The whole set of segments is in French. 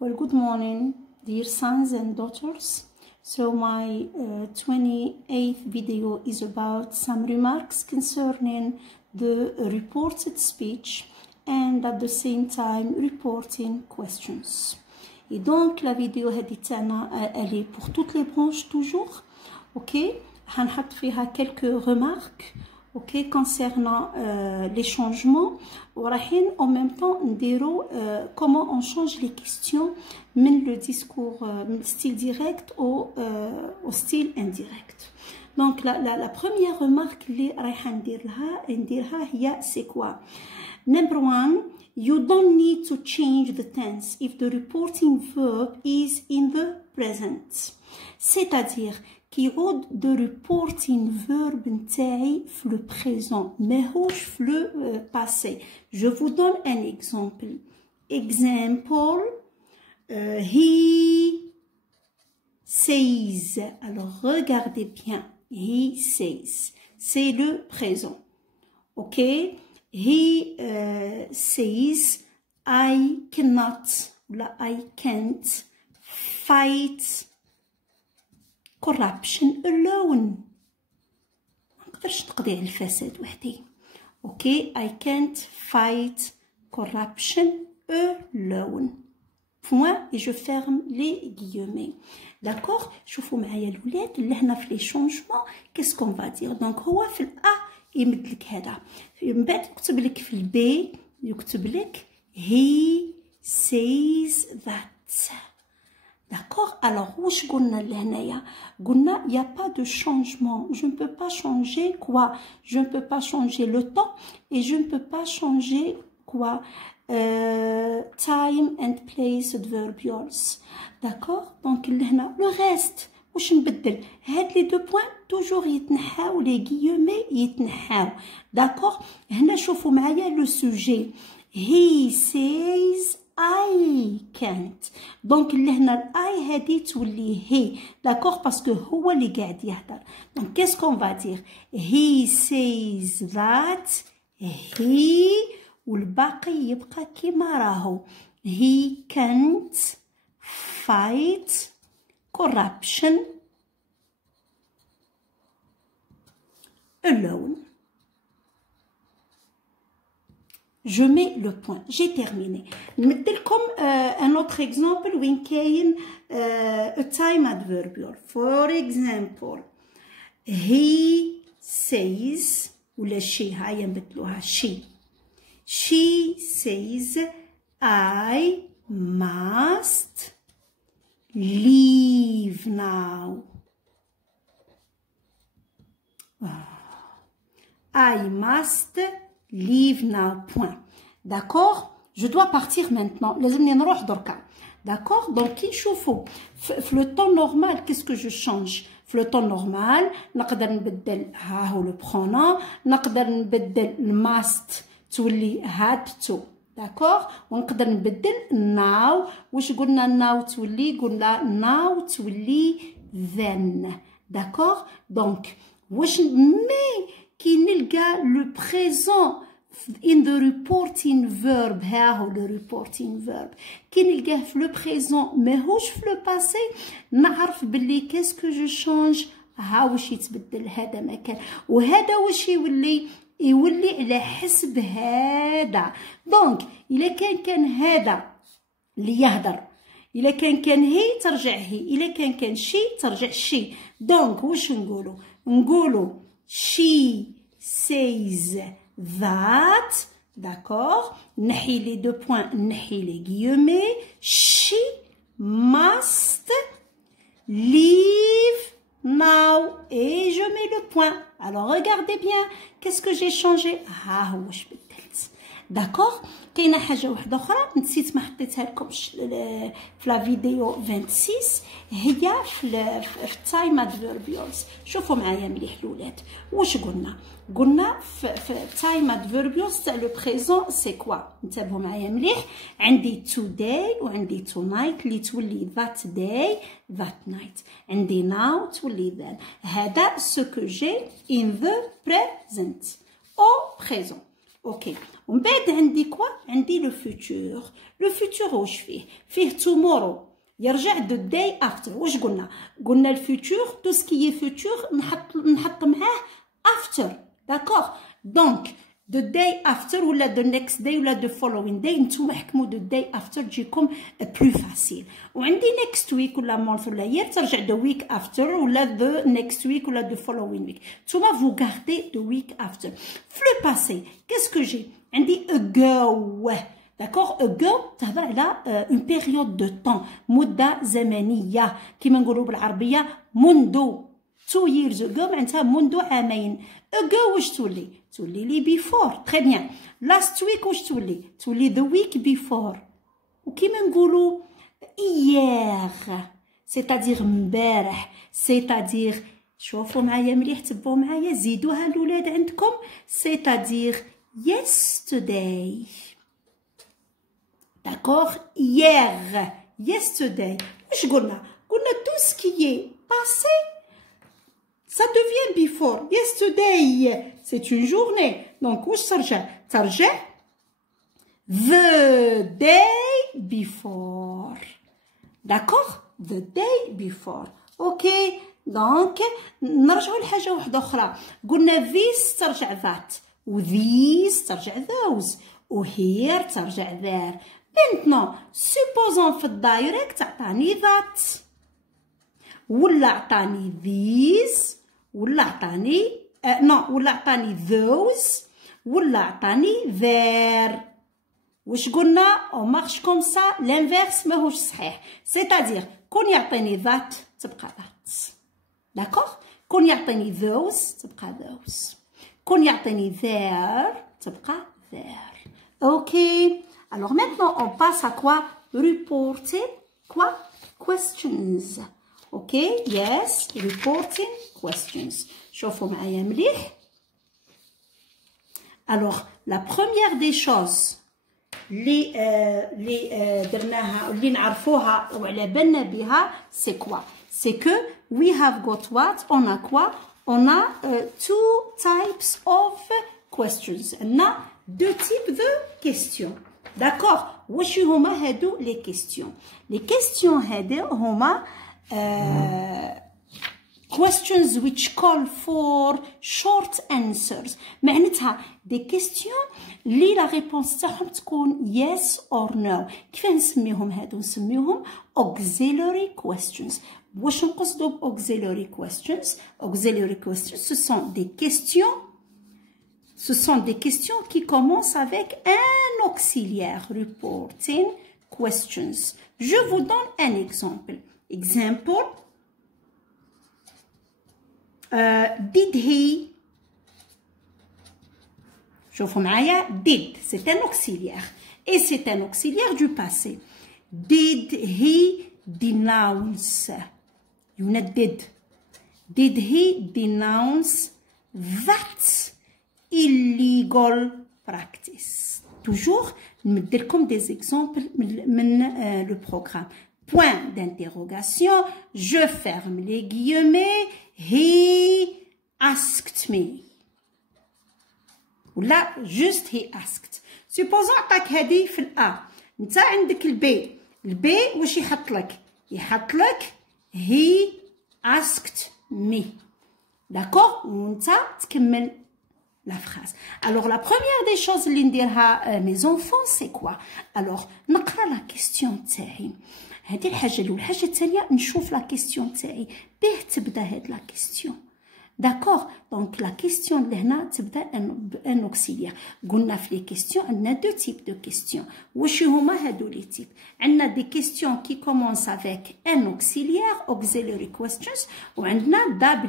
Well, good morning, dear sons and daughters. So my 28th video is about some remarks concerning the reported speech and at the same time reporting questions. Et donc la vidéo هذه تاعنا elle est pour toutes les branches toujours. OK, هنحط فيها quelques remarques OK concernant les changements ورايحين en même temps نديرو comment on change les questions من le discours من le style direct au style indirect. Donc la première remarque اللي رايحه نديرها هي c'est quoi? Number one, you don't need to change the tense if the reporting verb is in the present. C'est-à-dire كيعود the reporting verb نتاعي في le présent ماهوش في le passé. Je vous donne un exemple. Example, he says. Alors regardez bien. He says. C'est le présent. OK? He says, I cannot, I can't fight corruption alone. ما نقدرش نقضي على الفساد وحدي. OK, I can't fight corruption alone. Point et je ferme les guillemets. D'accord? شوفوا معايا الولاد اللي هنا في les changements. Qu'est-ce qu'on va dire? Donc هو في الأ يمد لك هذا. من بعد يكتب لك في البي يكتب لك he says that. D'accord? Alors, واش قلنا لهنايا؟ قلنا y a pas de changement. Je ne peux pas changer quoi? Je ne peux pas changer le temps et je ne peux pas changer quoi? Time and place adverbials. D'accord? Donc لهنا le reste واش نبدل؟ هاد لي دو بوين توجور يتنحاو لي غيومي يتنحاو. داكوغ؟ هنا شوفوا معايا لو سوجي he says I can't. دونك لهنا الاي هادي تولي هي. داكوغ؟ باسكو هو اللي قاعد يهدر. دونك كيس كون فا دير؟ he says that he والباقي يبقى كيما راهو. he can't fight corruption alone. Je mets le point. J'ai terminé. Comme un autre exemple, when كاين a time adverbial. For example, he says ولا she هاي نبدلوها she. She says I must leave now. I must leave now. Point. D'accord? Je dois partir maintenant. لازمني نروح دركا. D'accord? Donc كي نشوفوا في le temps normal qu'est-ce que je change? في le temps normal نقدر نبدل ها هو le pronom نقدر نبدل must تولي had to. داكوغ ونقدر نبدل now. واش قلنا now تولي؟ قلنا now تولي then. داكوغ دونك واش مي كي نلقى لو بريزون in the reporting verb ها هو لو reporting verb كي نلقاه في لو بريزون ماهوش في لو باسي نعرف باللي كاسكو جو شانج ها واش يتبدل هذا مكان وهذا واش يولي على حسب هذا. دونك الا كان هذا اللي يهدر الا كان هي ترجع هي الا كان شي ترجع شي. دونك واش نقولوا she says that. d'accord نحي les deux points نحي les guillemets. she must leave now et je mets le point. alors regardez bien qu'est-ce que j'ai changé. ها هو واش بدلت. داكوغ كاينه حاجه واحده اخرى نسيت ما حطيتها لكمش في لا فيديو 26 هي في تايم ادفيربيالز. شوفوا معايا مليح الاولاد واش قلنا في تايم ادفيربيالز تاع لو بريزون سي كوا. انتبهوا معايا مليح. عندي today وعندي tonight اللي تولي that day that night. عندي now تولي then. هذا ce que j'ai in the present au présent. OK. ومن بعد عندي كوا عندي لو فيتور. لو فيتور واش فيه tomorrow يرجع the day after. واش قلنا الفيتور تو سكي فيتور نحط معاه after. داكوغ دونك the day after ولا the next day ولا the following day نتوما حكموا the day after تجيكم plus facile. وعندي next week ولا month ولا year ترجع the week after ولا the next week ولا the following week. نتوما vous gardez the week after. في le passé qu'est-ce que j'ai عندي ago. D'accord, ago تهضر على une période de temps مدة زمنية كيما نقولوا بالعربية منذ 2 years ago معناتها منذ عامين. ago واش تولي لي before. très bien. last week واش تولي the week before. وكيما نقولوا hier c'est-à-dire مبارح c'est-à-dire شوفوا معايا مليح تبعوا معايا زيدوها الولاد عندكم c'est-à-dire yesterday. D'accord, hier, yesterday. واش قلنا tout ce qui est passé ça devient before. yesterday c'est une journée donc واش ترجع the day before. D'accord, the day before. ok donc نرجعوا لحاجه واحده اخرى. قلنا this ترجع that و these ترجع those و here ترجع there. maintenant supposons في الدايركت عطاني that ولا عطاني these ولا عطاني ولا عطاني those ولا عطاني there. واش قلنا او مارش كوم سا l'inverse ماهوش صحيح. c'est-à-dire كون يعطيني that تبقى that. d'accord, كون يعطيني those تبقى those, كون يعطيني there تبقى there. ok. Alors maintenant, on passe à quoi? Reporting quoi? Questions. Ok? Yes, reporting questions. شوفوا معايا مليح. Alors, la première des choses اللي درناها اللي نعرفوها وعلى بالنا بها c'est quoi? C'est que we have got what? On a quoi? On a two types of questions. On a deux types de questions. D'accord, واش هما هادو لي كيستيون؟ لي كيستيون هادو هما questions which call for short answers. معناتها دي كيستيون لي لا ريبونس تاعهم تكون yes or no. كيف نسميهم هادو؟ نسميهم auxiliary questions. واش نقصدوا ب auxiliary questions؟ auxiliary questions ce sont des questions qui commencent avec un auxiliaire. Reporting questions. Je vous donne un exemple. Exemple. Did he? شوفوا معايا did c'est un auxiliaire et c'est un auxiliaire du passé. Did he denounce? يونا did he denounce that illegal practice? Toujours نمدلكم des exemples من le programme. Point d'interrogation, je ferme les guillemets, he asked me. ولا juste he asked. Supposons عطاك هذه في الأ. نتا عندك البي واش يحط لك he asked me. D'accord? ونتا تكمل la phrase. Alors la première des choses اللي نديرها mes enfants c'est quoi? Alors نقرا la question تاعي. هذه الحاجه الاولى. الحاجه الثانيه نشوف لا كيستيون تاعي باه تبدا هاد لا كيستيون. داكوغ دونك لا كيستيون لهنا تبدا ان اوكسيليير. قلنا في لي كيستيون عندنا دو تيب دو كيستيون. واش هما هادو لي تيب؟ عندنا دي كيستيون كي كومونس افيك ان اوكسيليير auxiliary questions وعندنا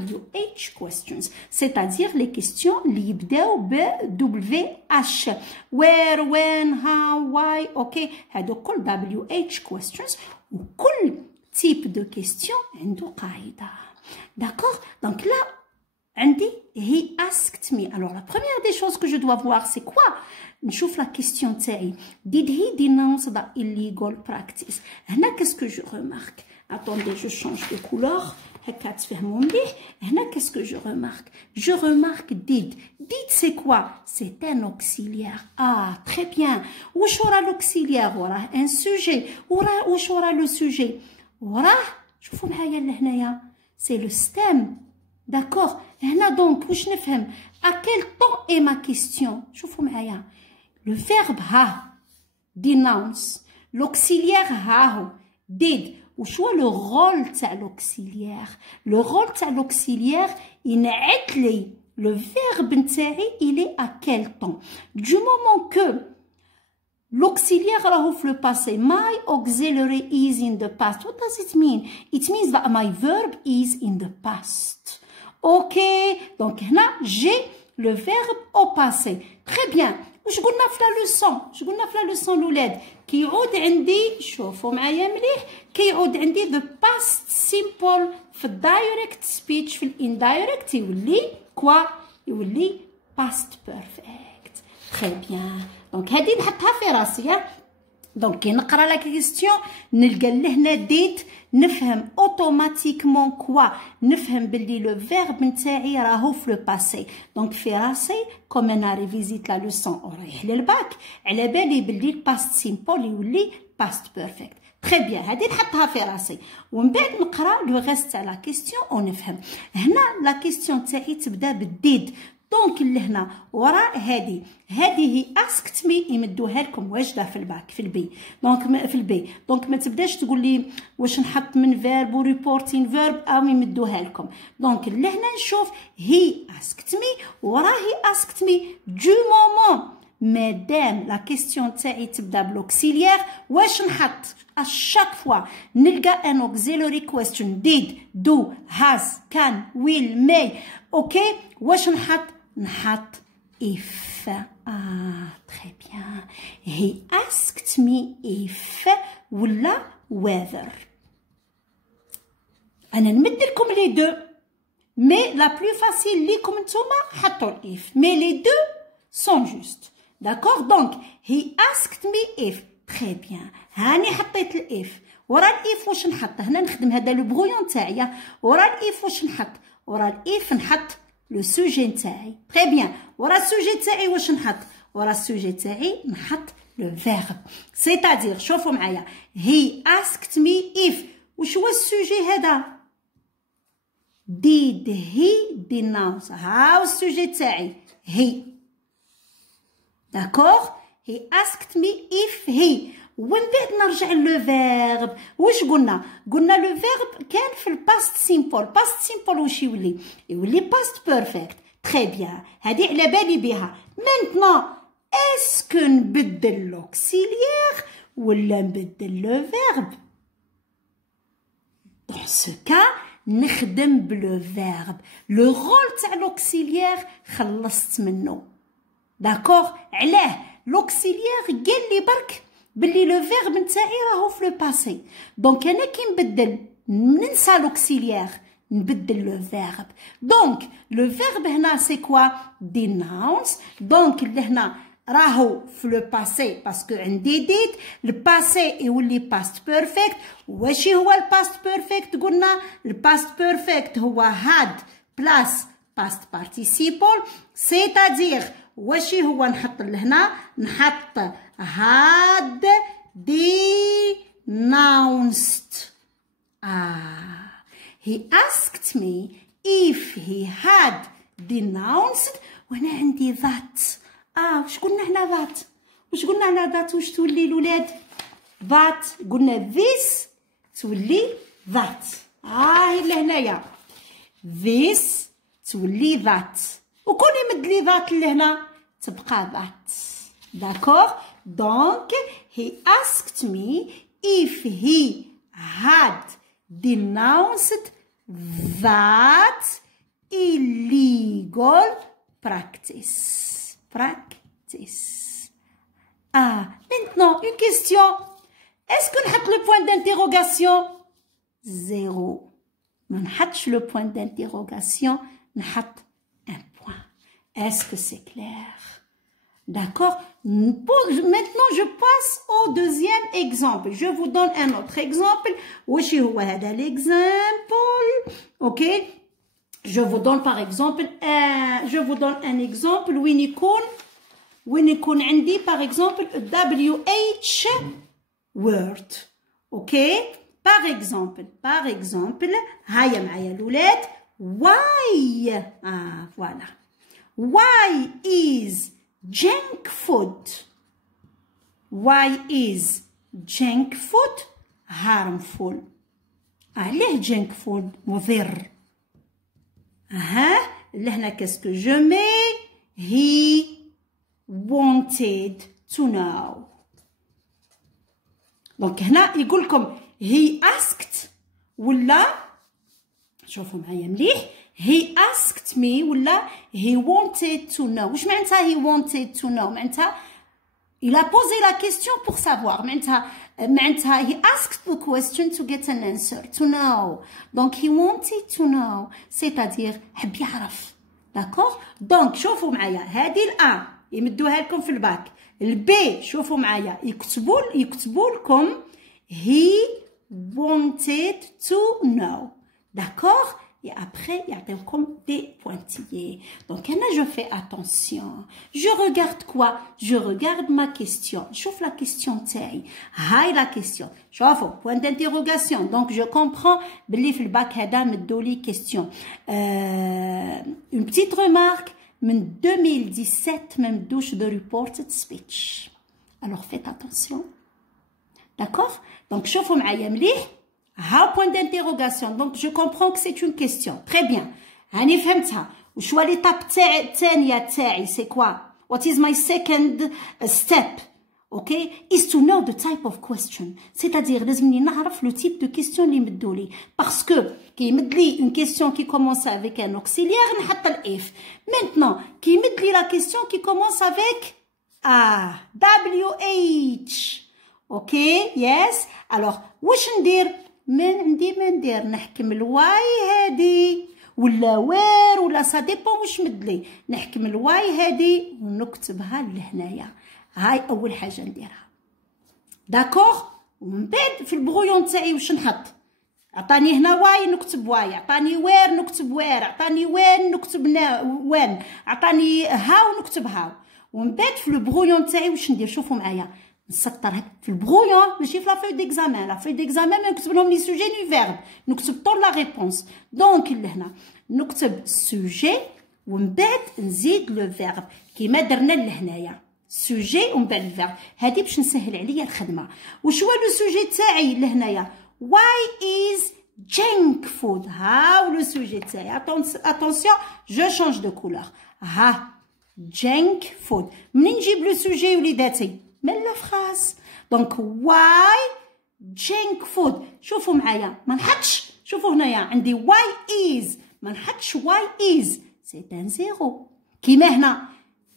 WH questions c'est-à-dire لي كيستيون اللي يبداو ب WH where when how why. اوكي هادو كل WH questions وكل تيب دو كيستيون عنده قاعده. داكوغ دونك لا عندي he asked me. Alors la première des choses que je dois voir c'est quoi? نشوف la question تاعي. Did he denounce the illegal practice? هنا qu'est-ce que je remarque? Attendez, je change de couleur. هكا تفهموا مليح. هنا qu'est-ce que je remarque? Je remarque did. Did c'est quoi? C'est un auxiliaire. Ah, très bien. واش ورا l'auxiliaire؟ وراه un sujet. واش ورا le sujet؟ وراه شوفوا معايا لهنايا. C'est le stem. D'accord. هنا donc واش نفهم؟ À quel temps est ma question? شوفوا معايا. Le verbe ها denounce. L'auxiliaire ها هو did. وش هو le rôle تاع l'auxiliaire? Le rôle تاع l'auxiliaire ينعت لي le verbe نتاعي il est à quel temps? Du moment que l'auxiliaire راهو في le passé. My auxiliary is in the past. What does it mean? It means that my verb is in the past. Ok. Donc هنا j'ai le verbe au passé. Très bien. واش قلنا في لا لوسون؟ واش قلنا في لا لوسون الاولاد؟ كيعود عندي شوفوا معايا مليح كيعود عندي ذا باست سيمبل في الدايركت سبيتش في الاندايركت يولي كوا؟ يولي باست بيرفكت. تري بيان. دونك هادي نحطها في راسي. دونك كي نقرا لا كيستيون نلقى لهنا ديت نفهم اوتوماتيكمون كوا؟ نفهم باللي لو فيرب نتاعي راهو في لو باسي. دونك في راسي كوم انا ريفيزيت لا لوسون ورايح للباك على بالي باللي الباست سيمبل يولي باست بيرفكت. تري بيان. هادي نحطها في راسي ومن بعد نقرا لو ريست تاع لا كيستيون ونفهم. هنا لا كيستيون تاعي تبدا بالديد. دونك لهنا وراء هذه هي اسكت مي يمدوها لكم واجده في الباك في البي. دونك في البي دونك ما تبداش تقول لي واش نحط من فيرب وريبورتين فيرب او يمدوها لكم. دونك لهنا نشوف هي اسكت مي وراء هي اسكت مي دو مومون مادام لا كيستيون تاعي تبدا بلوكسيليير واش نحط؟ اشاك فوا نلقى ان اوكسيلوري كويستيون ديد دو هاز كان ويل ماي. اوكي واش نحط؟ نحط if. très bien. He asked me if ولا whether. أنا نمد لكم لي دو مي لا بلو فاسيل ليكم نتوما حطوا الاف مي لي دو سون جوست. داكوغ. دونك he asked me if. très bien. هاني حطيت الاف. ورا الاف واش نحط؟ هنا نخدم هذا لو بغويون تاعي. ورا الاف واش نحط؟ ورا الاف نحط لو سوجي نتاعي. تري بيان. ورا السوجي تاعي واش نحط؟ ورا السوجي تاعي نحط لو فيرب. سيتادير شوفوا معايا هي اسكت مي اف. واش هو السوجي هذا؟ did he denounce. هاو السوجي تاعي هي. داكوغ. he asked me if he. ومن بعد نرجع لو فيرب. واش قلنا؟ قلنا لو فيرب كان في الباست سيمبل. باست سيمبل واش يولي؟ يولي باست بيرفكت. تري بيان. هادي على بالي بها. مانتنون اسكو نبدل لوكسيليير ولا نبدل لو فيرب؟ دون سو كا نخدم بلو فيرب. لو رول تاع لوكسيليير خلصت منه. داكوغ. علاه؟ لوكسيليير قال لي برك باللي لو فيرب نتاعي راهو في لو باسي. دونك انا كي نبدل ننسى لوكسيليير نبدل لو فيرب. دونك لو فيرب هنا سي كوا؟ ديناونس. دونك لهنا راهو في لو باسي باسكو عندي ديت. الباسي يولي باست بيرفكت. واش هو الباست بيرفكت؟ قلنا الباست بيرفكت هو هاد بلاس باست بارتيسيبل. سيتادير واش هو نحط لهنا؟ نحط had denounced. He asked me if he had denounced. وانا عندي that. واش قلنا هنا that؟ واش قلنا هنا that؟ واش تولي الولاد؟ that. قلنا this تولي that. هي لهنايا this تولي that. وكون يمد لي that لهنا تبقى that. D'accord. Donc, he asked me if he had denounced that illegal practice. Maintenant, une question. Est-ce qu'on a le point d'interrogation? 0. On a le point d'interrogation. نحط un point. Est-ce que c'est clair? D'accord? Maintenant, je passe au deuxième exemple. Je vous donne un autre exemple. وش هو هذا l'exemple? Ok? Je vous donne par exemple, un exemple وين يكون عندي par exemple WH word. Ok? Par exemple, هيا معايا الولاد. Why? Voilà. Why is junk food? Why is junk food harmful? عليه junk food مضر. لهنا qu'est-ce que je mets? He wanted to know. Donc هنا يقول لكم he asked ولا شوفوا معايا مليح. He asked me ولا he wanted to know. وش معناتها he wanted to know؟ معناتها il a posé la question pour savoir. معناتها he asked the question to get an answer, to know. Donc he wanted to know, c'est-à-dire حب يعرف. d'accord. donc شوفوا معايا هذه الأ يمدوها لكم في الباك. البي شوفوا معايا يكتبوا لكم he wanted to know. d'accord. Et après, il y a comme des pointillés. Donc, là, je fais attention. Je regarde quoi? Je regarde ma question. Chauffe la question taille. Haï la question. Chauffe, point d'interrogation. Donc, je comprends. Believe le bac hada me doli question. Une petite remarque. En 2017, même douche de reported speech. Alors, faites attention. D'accord? Donc, chauffe معايا مليح. point d'interrogation. Donc, je comprends que c'est une question. Très bien. هاني فهمتها. وش هو l'étape الثانية تاعي؟ c'est quoi? What is my second step? Okay? Is to know the type of question. C'est-à-dire, لازمني نعرف le type de question اللي يمدولي. Parce que, كي يمد لي une question qui commence avec un auxiliaire, نحط ال if. Maintenant, كي يمد لي la question qui commence avec WH. Ok? Yes? Alors, وش ندير؟ ما ندير نحكم الواي هادي ولا وير ولا سا ديبون واش مدلي. نحكم الواي هادي ونكتبها لهنايا. هاي اول حاجه نديرها. داكوغ. ومن بعد في البرويون تاعي واش نحط؟ عطاني هنا واي نكتب واي، عطاني وير نكتب وير، عطاني وين نكتب وين، عطاني هاو نكتب هاو. ومن بعد في البرويون تاعي واش ندير؟ شوفوا معايا نسطر هكا في البرويون ماشي في لا فوي ديكزامان. لا فوي ديكزامان ما نكتب لهم لي سوجي ني فيرب، نكتب طول لا ريبونس. دونك لهنا نكتب سوجي ومن بعد نزيد لو فيرب كيما درنا لهنايا. سوجي ومن بعد الفيرب. هادي باش نسهل عليا الخدمه. وش هو لو سوجي تاعي لهنايا؟ Why is junk food? هاو لو سوجي تاعي. attention je change de couleur. ها junk food. منين نجيب لو سوجي وليداتي؟ من لا فراس. دونك why junk food. شوفوا معايا ما نحطش. شوفوا هنايا عندي why is ما نحطش why is سي ان زيرو. كيما هنا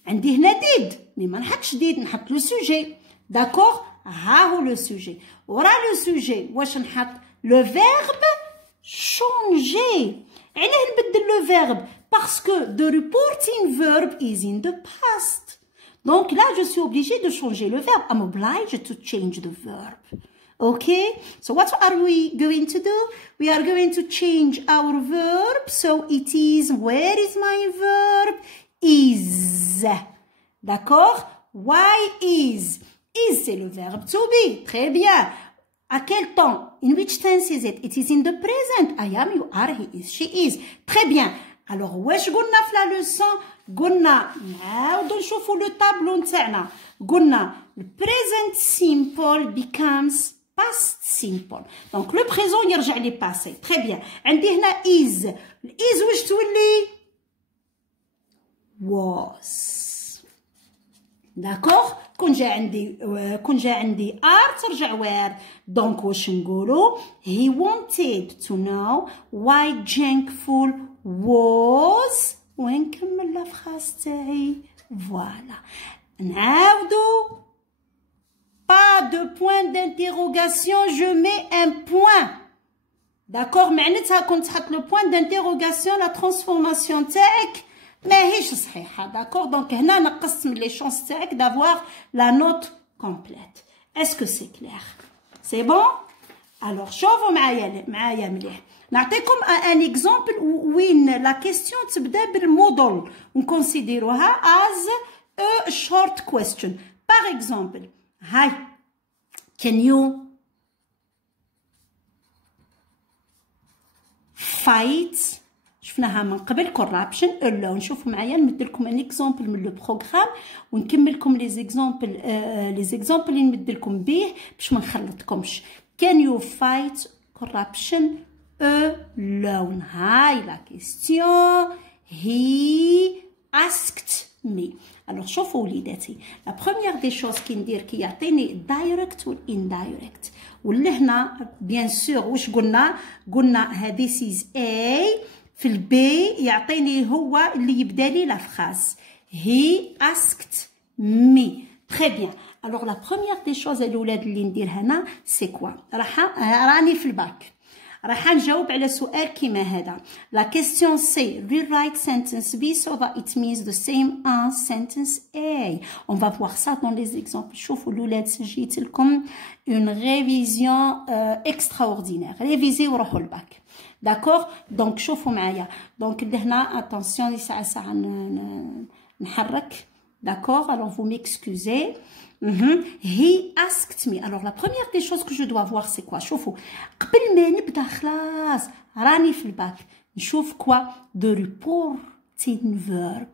عندي هنا ديد مي ما نحطش ديد نحط لو سوجي. داكوغ. ها هو لو سوجي. ورا لو سوجي واش نحط؟ لو فيرب changer. علاه نبدل لو فيرب؟ باسكو the reporting verb is in the past. Donc là, je suis obligée de changer le verbe. I'm obliged to change the verb. Okay? So what are we going to do? We are going to change our verb. So it is, where is my verb? Is. D'accord? Why is? Is, c'est le verbe to be. Très bien. À quel temps? In which tense is it? It is in the present. I am, you are, he is, she is. Très bien. Alors, واش قلنا في la leçon؟ قلنا نعاودو نشوفو لو طابلو نتاعنا. قلنا present simple becomes past simple. Donc le présent يرجع لي passé. Très bien. عندي هنا is. is واش تولي؟ was. d'accord. كون جا عندي are ترجع where. donc واش نقولو؟ he wanted to know why junk food was. وين كمل لا فراس تاعي؟ فوالا. نعاودو. pas de point d'interrogation, je mets un point. d'accord معناتها كنت تحط لو بوين دانتيروغاسيون لا ترانسفورماسيون تاعك ماهيش صحيحه داكور دونك هنا نقصت من لي شانس تاعك دافوار لا نوت كومبليت اسكو سي كلير سي بون الوغ شوفوا معايا مليح نعطيكم ان اكزامبل وين لا كيستيون تبدا بالمودول ونكونسيديروها از ا شورت كويستيون باغ اكزامبل هاي can you fight شفناها من قبل corruption alone شوفوا معايا نمد لكم ان اكزامبل من لو بروغرام ونكمل لكم لي زيكزامبل اللي نمد لكم به باش ما نخلطكمش can you fight corruption alone هاي لا كيستيون he asked me alors شوفوا وليداتي لا بروميير دي شوز كي ندير كي يعطيني دايركت والاندايركت واللي هنا بيان سور واش قلنا هذه سيز اي في البي يعطيني هو اللي يبدا لي لا فراز he asked me très bien alors la première des choses الاولاد اللي ندير هنا سي كوا راني في الباك راح نجاوب على سؤال كيما هذا لا كيستيون سي rewrite sentence B so that it means the same as sentence A on va voir ça dans les exemples شوفوا الاولاد سجلت لكم une révision extraordinaire révisez وروحوا الباك داكور دونك شوفوا معايا دونك لهنا اتونسيون ساعه نحرك d'accord alors vous m'excusez he asked me alors la première des choses que je dois voir c'est quoi شوفوا قبل ما نبدا خلاص راني في الباك نشوف كوا de reporting verb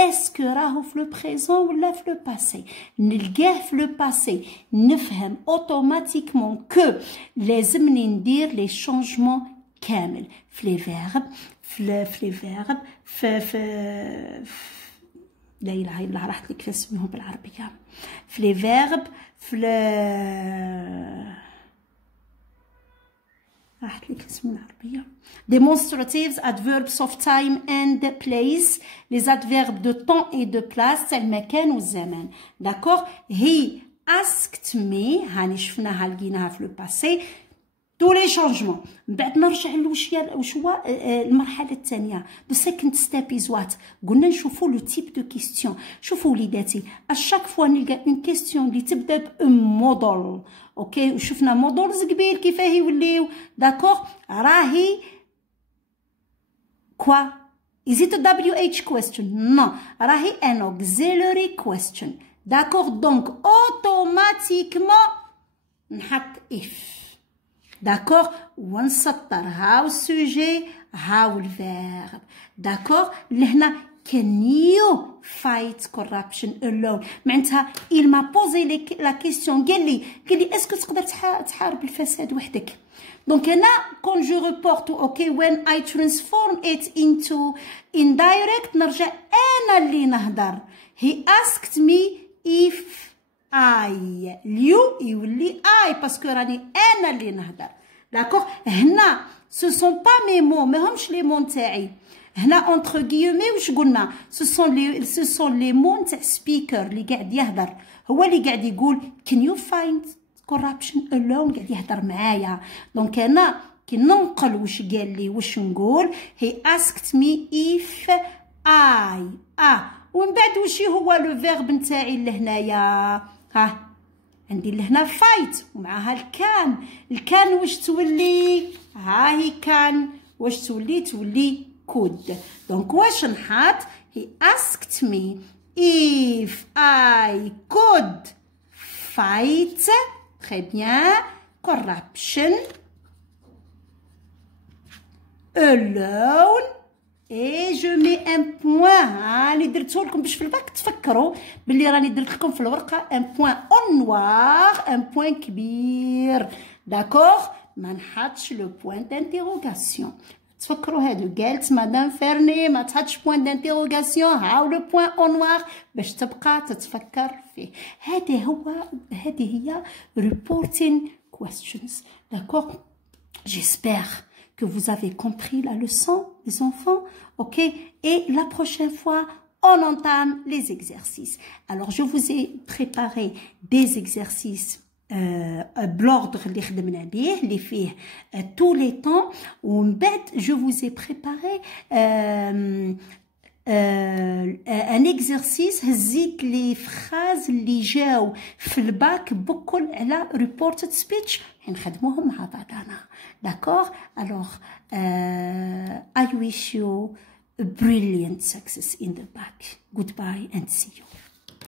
est-ce que راهو في لو بريزون ولا في لو باسي نلقاه في لو باسي نفهم اوتوماتيكمون كو لازمني ندير لي شونجمون كامل في لي فيرب في لي فيرب في لا اله الا الله راحت لك اسمهم بالعربيه في لي فيرب في راحت لك اسم العربيه demonstratives adverbs of time and place les adverbes de temps et de place تاع المكان والزمان داكور he asked me هاني شفناها لقيناها في لو باسي tous les changements من بعد نرجع واش هو المرحله الثانيه the second step is what قلنا نشوفوا لو تيب دو كيستيون شوفوا وليداتي اشاك فوا نلقى اون كيستيون اللي تبدا بموديل اوكي وشفنا موديلز قبيل كيفاه يوليو داكور راهي كوا is it a WH question non راهي an auxiliary question داكور دونك اوتوماتيكمون نحط if d'accord ونسطر هاو السوجي هاو الفيرب d'accord لهنا can you fight corruption alone معناتها il m'a posé la question قال لي اسكو تقدر تحارب الفساد وحدك دونك هنا كون جو ريبورت اوكي when I transform it into indirect نرجع انا اللي نهضر he asked me if I اليو يولي I باسكو راني انا اللي نهضر داكوغ هنا سو سون با مي مو ماهمش لي مون تاعي هنا اونتر غيومي واش قلنا سو سون لي مون تاع سبيكر اللي قاعد يهضر هو اللي قاعد يقول can you find corruption alone قاعد يهضر معايا دونك انا كي ننقل واش قال لي واش نقول he asked me if I ومن بعد واش هو لو فيرب نتاعي لهنايا ها عندي لهنا فايت ومعها الكان واش تولي ها هي كان واش تولي كود دونك واش نحط he asked me if I could fight très bien corruption alone et je mets un point اللي درتو لكم باش في الباك تفكروا باللي راني درت لكم في الورقه ان بوين اون نوار ان بوين كبير داكوغ ما نحطش لو بوين دانتيروغاسيون تفكروا هادو قالت مدام فيرني ما تحطش بوين دانتيروغاسيون هاو لو بوين اون نوار باش تبقى تتفكر فيه هذه هي reporting questions d'accord j'espère que vous avez compris la leçon, les enfants, ok? Et la prochaine fois, on entame les exercices. Alors, je vous ai préparé des exercices بلوردر اللي خدمنا بيه اللي فيه tous les temps ومن بعد je vous ai préparé ان اكزرسيس هزيت لي فراز اللي جاو في الباك بكل على ريبورتد سبيتش نخدموهم مع بعضنا داكوغ الوغ I wish you a brilliant success in the back. Goodbye and see you.